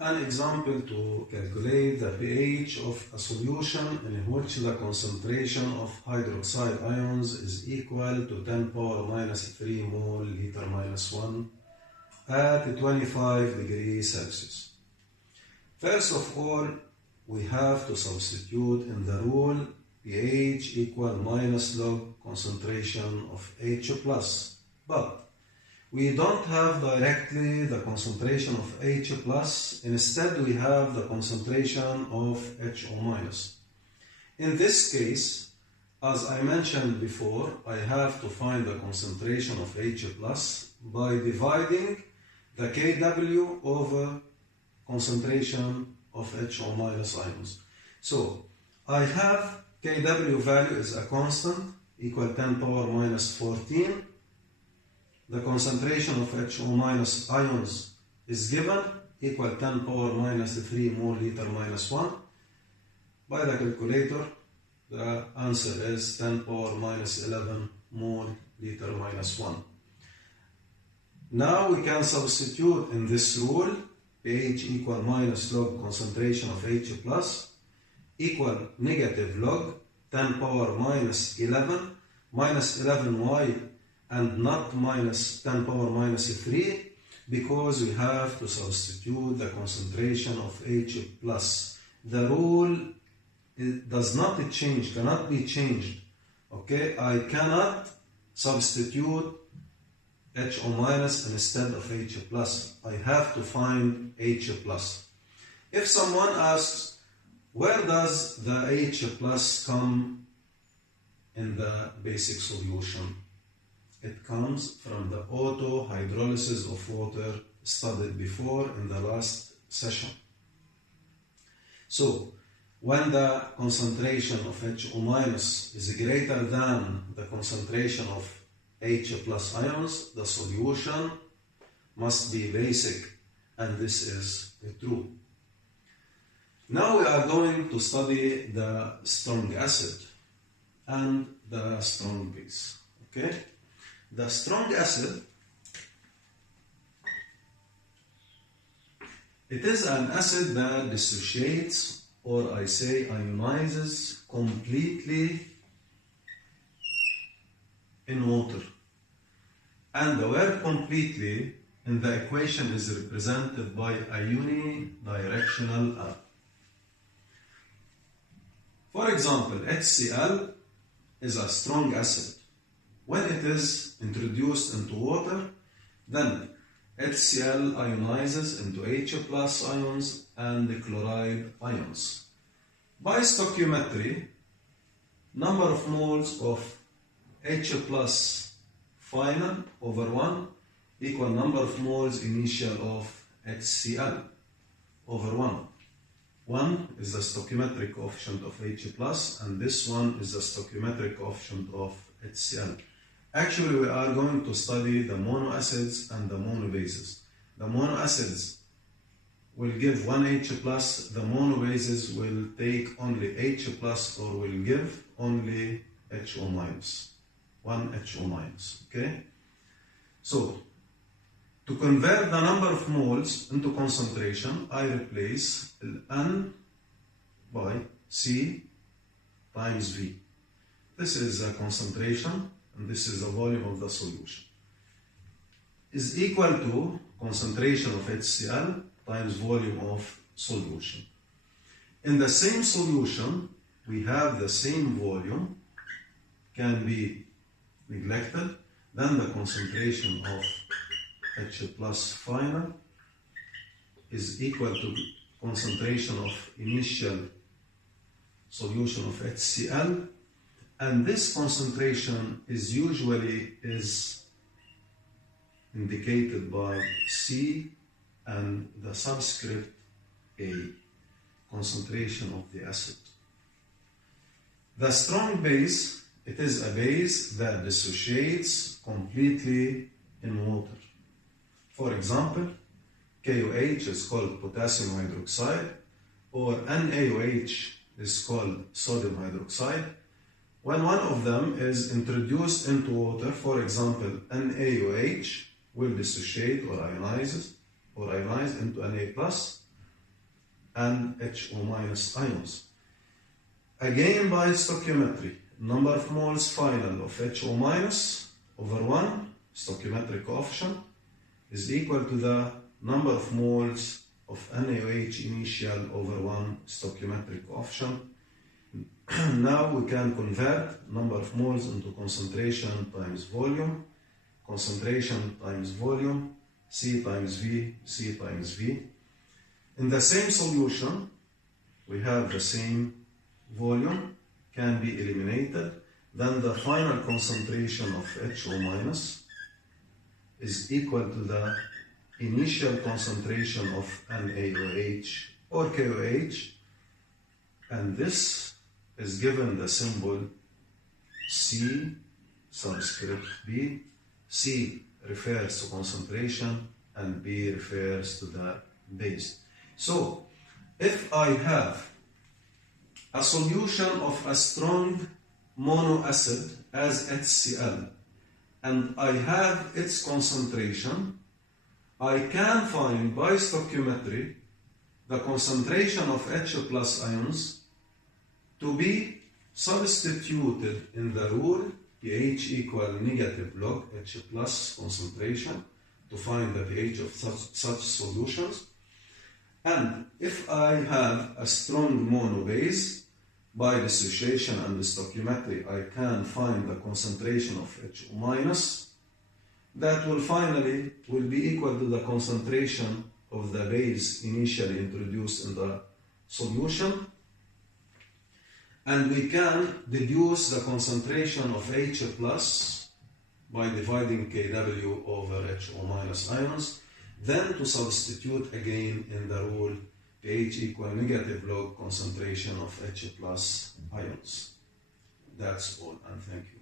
An example to calculate the pH of a solution in which the concentration of hydroxide ions is equal to 10 power minus 3 mole liter minus 1 at 25 degrees Celsius. First of all, we have to substitute in the rule pH equal minus log concentration of H plus, but we don't have directly the concentration of H plus, instead we have the concentration of HO minus. In this case, as I mentioned before, I have to find the concentration of H plus by dividing the Kw over concentration of HO minus ions. So, I have Kw value is a constant equal 10 power minus 14. The concentration of HO minus ions is given equal 10 power minus 3 mole liter minus 1. By the calculator, the answer is 10 power minus 11 mole liter minus 1. Now we can substitute in this rule pH equal minus log concentration of H plus equal negative log 10 power minus 11 minus 11y and not minus 10 power minus 3 because we have to substitute the concentration of H plus. The rule does not change, cannot be changed. Okay, I cannot substitute HO minus instead of H plus. I have to find H plus. If someone asks, where does the H plus come in the basic solution? It comes from the auto hydrolysis of water studied before in the last session. So, when the concentration of HO minus is greater than the concentration of H plus ions, the solution must be basic, and this is true. Now we are going to study the strong acid and the strong base. Okay? The strong acid, it is an acid that dissociates, or I say ionizes, completely in water. And the word completely in the equation is represented by a unidirectional arrow. For example, HCl is a strong acid. When it is introduced into water, then HCl ionizes into H plus ions and the chloride ions. By stoichiometry, number of moles of H plus final over 1 equal number of moles initial of HCl over 1. 1 is the stoichiometric coefficient of H plus, and this one is the stoichiometric coefficient of HCl. Actually, we are going to study the monoacids and the monobases. The monoacids will give 1 H plus, the monobases will take only H plus or will give only HO minus, 1 HO minus, okay? So, to convert the number of moles into concentration, I replace N by C times V. This is the concentration, and this is the volume of the solution, is equal to concentration of HCl times volume of solution. In the same solution, we have the same volume, can be neglected, then the concentration of H plus final is equal to concentration of initial solution of HCl, and this concentration is usually indicated by C and the subscript A, concentration of the acid. The strong base, it is a base that dissociates completely in water. For example, KOH is called potassium hydroxide, or NaOH is called sodium hydroxide. When one of them is introduced into water, for example, NaOH will dissociate or ionize into Na+, and HO minus ions. Again, by stoichiometry, number of moles final of HO minus over 1, stoichiometric coefficient, is equal to the number of moles of NaOH initial over 1 stoichiometric coefficient. Now we can convert number of moles into concentration times volume, concentration times volume, C times V, C times V. In the same solution, we have the same volume, can be eliminated. Then the final concentration of HO minus is equal to the initial concentration of NaOH or KOH, and this is given the symbol C subscript B. C refers to concentration and B refers to the base. So, if I have a solution of a strong monoacid as HCl and I have its concentration, I can find by stoichiometry the concentration of H plus ions to be substituted in the rule pH equal negative log H plus concentration to find the pH of such solutions. And if I have a strong monobase, by dissociation and stoichiometry, I can find the concentration of HO minus. That will finally be equal to the concentration of the base initially introduced in the solution. And we can deduce the concentration of H plus by dividing Kw over HO minus ions, then to substitute again in the rule pH equal negative log concentration of H plus ions. That's all, and thank you.